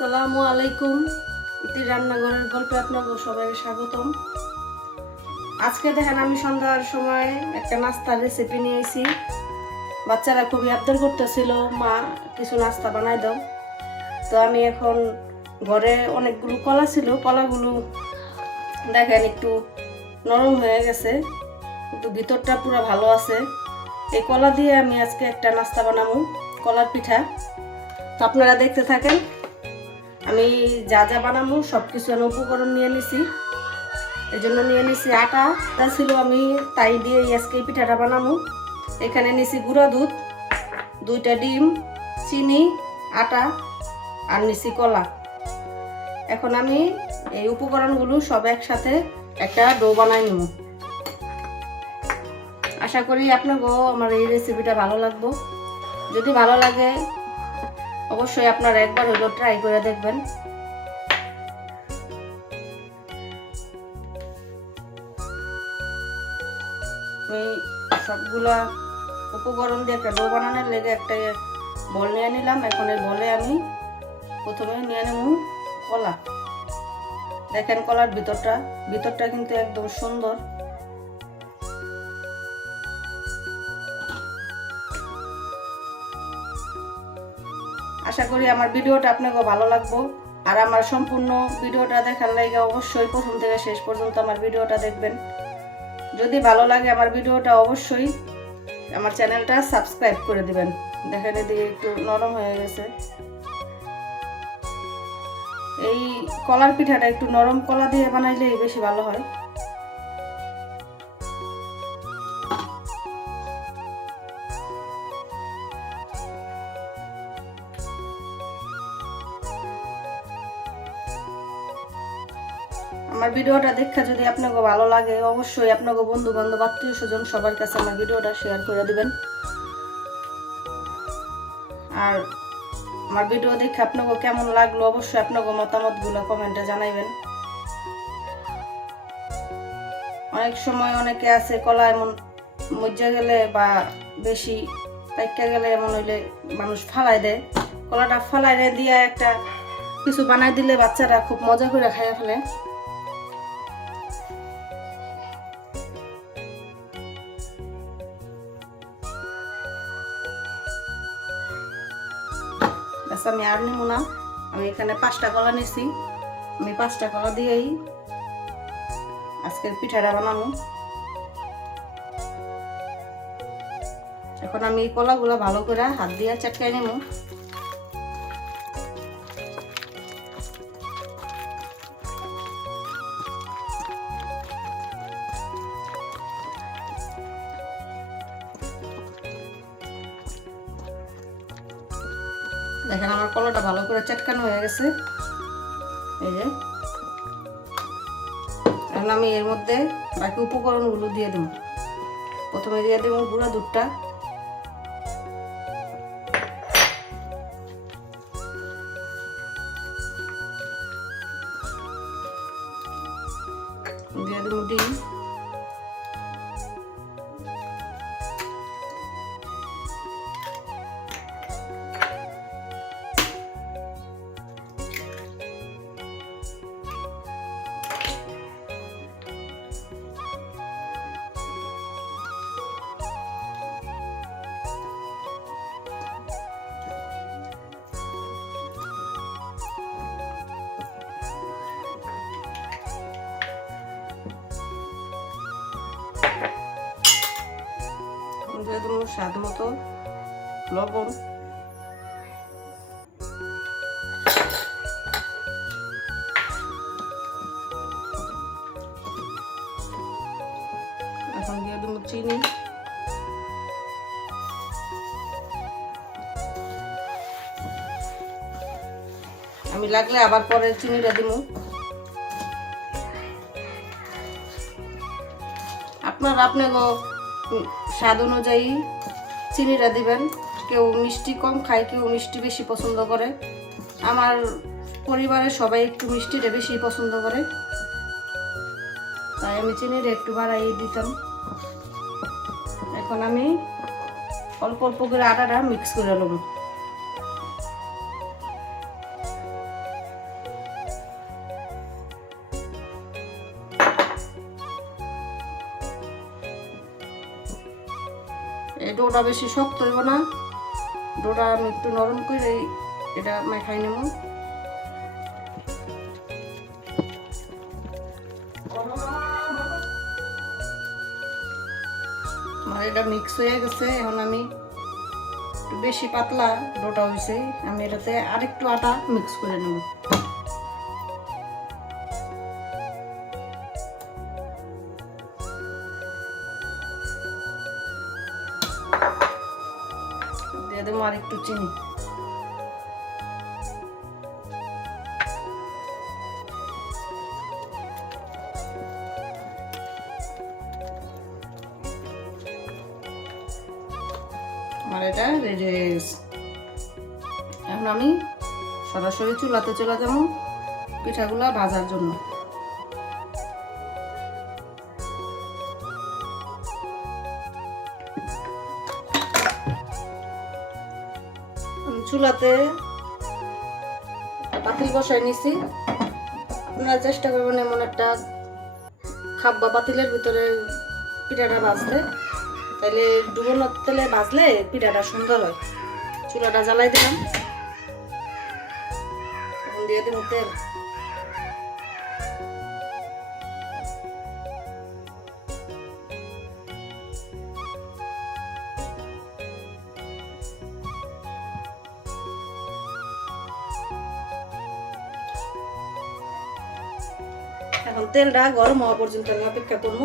আসসালামু আলাইকুম। ইতি রান্নাঘরের গল্পে আপনাকে সবাইকে স্বাগতম। আজকে দেখেন আমি সন্ধ্যার সময় একটা নাস্তার রেসিপি নিয়েছি। বাচ্চারা খুবই আবদার করতেছিল, মা কিছু নাস্তা বানাই দাও। তো আমি এখন ঘরে অনেকগুলো কলা ছিল, কলাগুলো দেখেন একটু নরম হয়ে গেছে, কিন্তু ভিতরটা পুরো ভালো আছে। এই কলা দিয়ে আমি আজকে একটা নাস্তা বানাবো, কলার পিঠা। তো আপনারা দেখতে থাকেন। আমি যা যা বানাবো সব কিছু আমি উপকরণ নিয়ে নিছি। এই জন্য নিয়ে নিছি আটা, তা ছিল আমি তাই দিয়ে আজকে পিঠাটা বানাবো। এখানে নিছি গুঁড়া দুধ, 2টা ডিম, চিনি, আটা আর নিছি কলা। এখন আমি এই উপকরণগুলো সব একসাথে একটা ডো বানাই নেব। আশা করি আপনাকেও আমার এই রেসিপিটা ভালো লাগবে। যদি ভালো লাগে অবশ্যই আপনারা একবার হলেও ট্রাই করে দেখবেন। আমি সবগুলা উপকরণ দিয়ে একটা ডো বানানোর লেগে একটা বল নিয়ে নিলাম। এখন এই বলে আমি প্রথমে নিয়ে নেব কলা। দেখেন কলার ভিতরটা কিন্তু একদম সুন্দর। আশা করি আমার ভিডিওটা আপনাকে ভালো লাগবে। আর আমার সম্পূর্ণ ভিডিওটা দেখার লাগে অবশ্যই প্রথম থেকে শেষ পর্যন্ত আমার ভিডিওটা দেখবেন। যদি ভালো লাগে আমার ভিডিওটা অবশ্যই আমার চ্যানেলটা সাবস্ক্রাইব করে দিবেন। দেখেন এদিকে একটু নরম হয়ে গেছে। এই কলার পিঠাটা একটু নরম কলা দিয়ে বানাইলে বেশি ভালো হয়। আমার ভিডিওটা দেখে যদি আপনাকে ভালো লাগে অবশ্যই আপনাকে বন্ধু বান্ধব আত্মীয় স্বজন সবার কাছে আমার ভিডিওটা শেয়ার করে দিবেন। আর আমার ভিডিও দেখে আপনাকে কেমন লাগলো অবশ্যই আপনাকে মতামতগুলো কমেন্টে জানাইবেন। অনেক সময় অনেকে আছে কলা এমন মজ্জা গেলে বা বেশি পাইকা গেলে এমন হইলে মানুষ ফালাই দেয়। কলাটা ফালাই দিয়ে একটা কিছু বানাই দিলে বাচ্চারা খুব মজা করে খাইয়া ফেলে। আমি আর নিব না। আমি এখানে 5টা কলা নিছি। আমি 5টা কলা দিয়েই আজকের পিঠাটা বানাবো। এখন আমি এই কলাগুলো ভালো করে হাত দিয়ে চটকাই নেব। দেখেন আমার কলাটা ভালো করে চটকানো হয়ে গেছে। এই যে এখন আমি এর মধ্যে বাকি উপকরণগুলো দিয়ে দেব। প্রথমে দিয়ে দেব গুঁড়া দুধটা, দিয়ে দেব ডিম, দিয়ে দেব স্বাদ মতো লবণ, এখন দিয়ে দেব চিনি, আমি লাগলে আবার পরে চিনিটা দিব। আপনাকে স্বাদ অনুযায়ী চিনিটা দিবেন। কেউ মিষ্টি কম খায়, কেউ মিষ্টি বেশি পছন্দ করে। আমার পরিবারের সবাই একটু মিষ্টিটা বেশি পছন্দ করে, তাই আমি চিনিটা একটু বাড়াই দিতাম। এখন আমি অল্প অল্প করে আটাটা মিক্স করে নেব। এই ডোটা বেশি শক্ত হইব না, ডোটা আমি একটু নরম করে এটা মাখাই নেব। আমার এটা মিক্স হয়ে গেছে। এখন আমি একটু বেশি পাতলা ডোটা হয়েছে, আমি এটাতে আরেকটু আটা মিক্স করে নেব। দিয়ে দেবো আর একটু চিনি। আর এটা রেডি হয়ে গেছে। এখন আমি সরাসরি চুলাতে চলে যাবো পিঠাগুলা ভাজার জন্য। চুলাতে পাতিল বসাই নিছি। আপনারা চেষ্টা করবেন এমন একটা খাপ বা পাতিলের ভিতরে পিঠাটা ভাজতে, তাহলে ডুবোনোর তেলে ভাজলে পিঠাটা সুন্দর হয়। চুলাটা জ্বালাই দিলাম, এখন দিয়ে দেবো তেল। এখন তেলটা গরম হওয়া পর্যন্ত আমি অপেক্ষা করবো।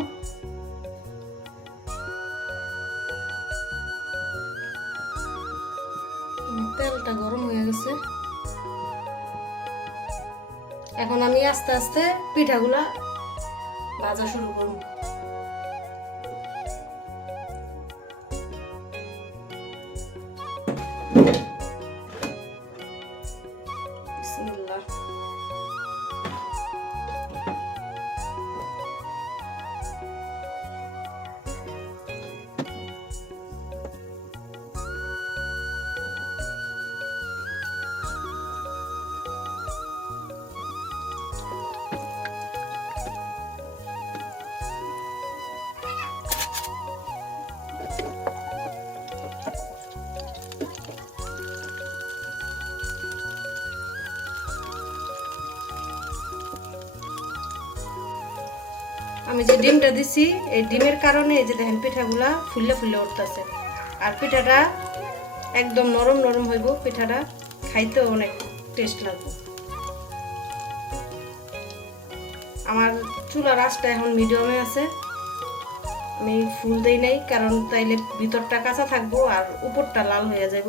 তেলটা গরম হয়ে গেছে। এখন আমি আস্তে আস্তে পিঠাগুলা ভাজা শুরু করব। বিসমিল্লাহ। আমি যে ডিমটা দিছি, এই ডিমের কারণে এই যে দেখেন পিঠাগুলা ফুলে ফুলে উঠতেছে। আর পিঠাটা একদম নরম নরম হইব, পিঠাটা খাইতেও অনেক টেস্ট লাগবে। আমার চুলার আঁচটা এখন মিডিয়ামে আছে, আমি ফুল দেই নাই, কারণ তাইলে ভিতরটা কাঁচা থাকবো আর উপরটা লাল হয়ে যাব।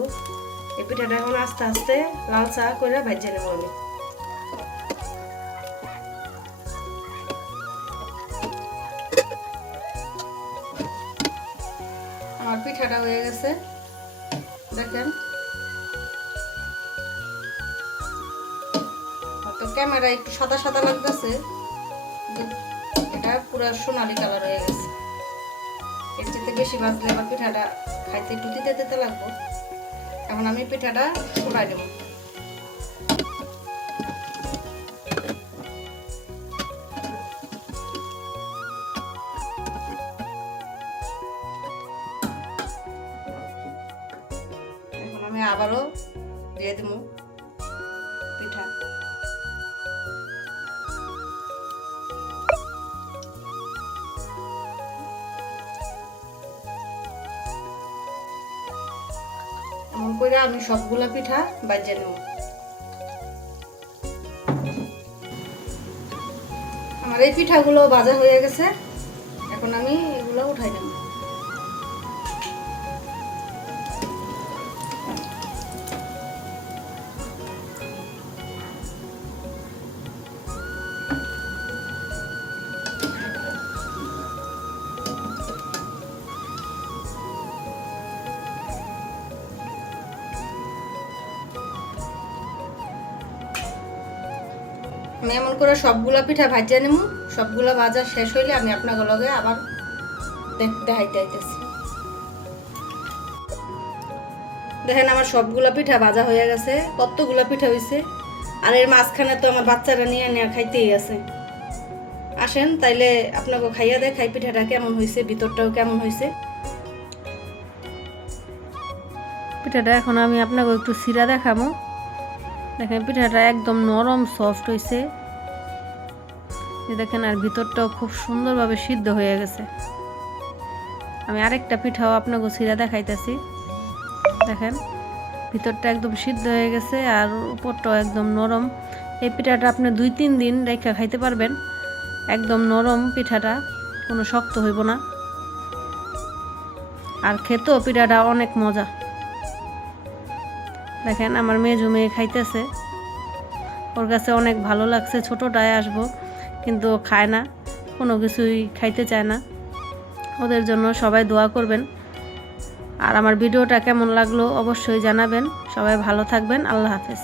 এই পিঠাটা এখন আস্তে আস্তে লাল চা করে ভেজে নেব আমি। আমার পিঠাটা হয়ে গেছে, দেখেন। তো ক্যামেরা একটু সাদা সাদা লাগতেছে, এটা পুরো সোনালী কালার হয়ে গেছে। এর চেয়ে বেশি ভাজলে আবার পিঠাটা খাইতে একটু দিতে দিতে লাগবো। এখন আমি পিঠাটা উঠাই দেবো। এখন আমি আবারও দিয়ে দেবো পিঠা। এমন করে আমি সবগুলা পিঠা বাজিয়ে নেব। আমার এই পিঠাগুলো ভাজা হয়ে গেছে, এখন আমি এগুলো উঠাই নেব। আমি এমন করে সবগুলা পিঠা ভাজিয়ে নেব। সবগুলা ভাজা শেষ হইলে আমি আপনাদের লগে আবার দেখাইতে আইতেছি। দেখেন আমার সবগুলা পিঠা ভাজা হয়ে গেছে। কতগুলা পিঠা হয়েছে, আর এর মাঝখানে তো আমার বাচ্চারা নিয়ে নিয়ে খাইতেই আছে। আসেন তাইলে আপনাকে খাইয়া দেখাই পিঠাটা কেমন হয়েছে, ভিতরটাও কেমন হয়েছে। পিঠাটা এখন আমি আপনাকে একটু চিরা দেখাবো। দেখেন পিঠাটা একদম নরম সফট হয়েছে, দেখেন, আর ভিতরটাও খুব সুন্দরভাবে সিদ্ধ হয়ে গেছে। আমি আরেকটা পিঠাও আপনাকে চিরা দেখাইতেছি। দেখেন ভিতরটা একদম সিদ্ধ হয়ে গেছে আর উপরটাও একদম নরম। এই পিঠাটা আপনি 2-3 দিন রেখে খাইতে পারবেন, একদম নরম পিঠাটা, কোনো শক্ত হইব না। আর খেতেও পিঠাটা অনেক মজা। দেখেন আমার মেজো মেয়ে খাইতেছে, ওর কাছে অনেক ভালো লাগছে। ছোটোটায় আসবো কিন্তু খায় না, কোনো কিছুই খাইতে চায় না। ওদের জন্য সবাই দোয়া করবেন। আর আমার ভিডিওটা কেমন লাগলো অবশ্যই জানাবেন। সবাই ভালো থাকবেন। আল্লাহ হাফেজ।